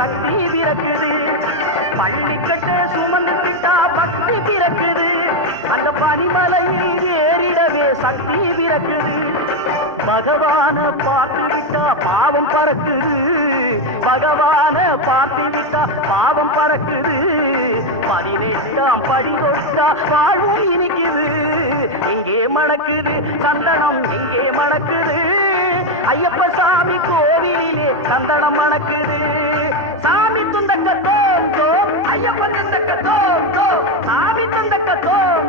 சக்தி பிறக்குது. பள்ளிக்கட்டு சுமந்துக்கிட்டா பக்தி பிறக்குது. அந்த பனிமலையில் ஏறிடவே சக்தி பிறக்குது. பகவான பார்த்து விட்டா பாவம் பறக்குது. பகவான பார்த்து விட்டா பாவம் பறக்குது. 18ஆம் படி தொட்டா வாழ்வும் இனிக்குது. இங்கே மணக்குது சந்தனம், இங்கே மணக்குது. ஐயப்ப சாமி கோவிலே சந்தனம் மணக்குது. சாமி துந்தக்க தோம் தோம், ஐயப்ப துந்தக்க தோம் தோம், சாமி துந்தக்க தோம்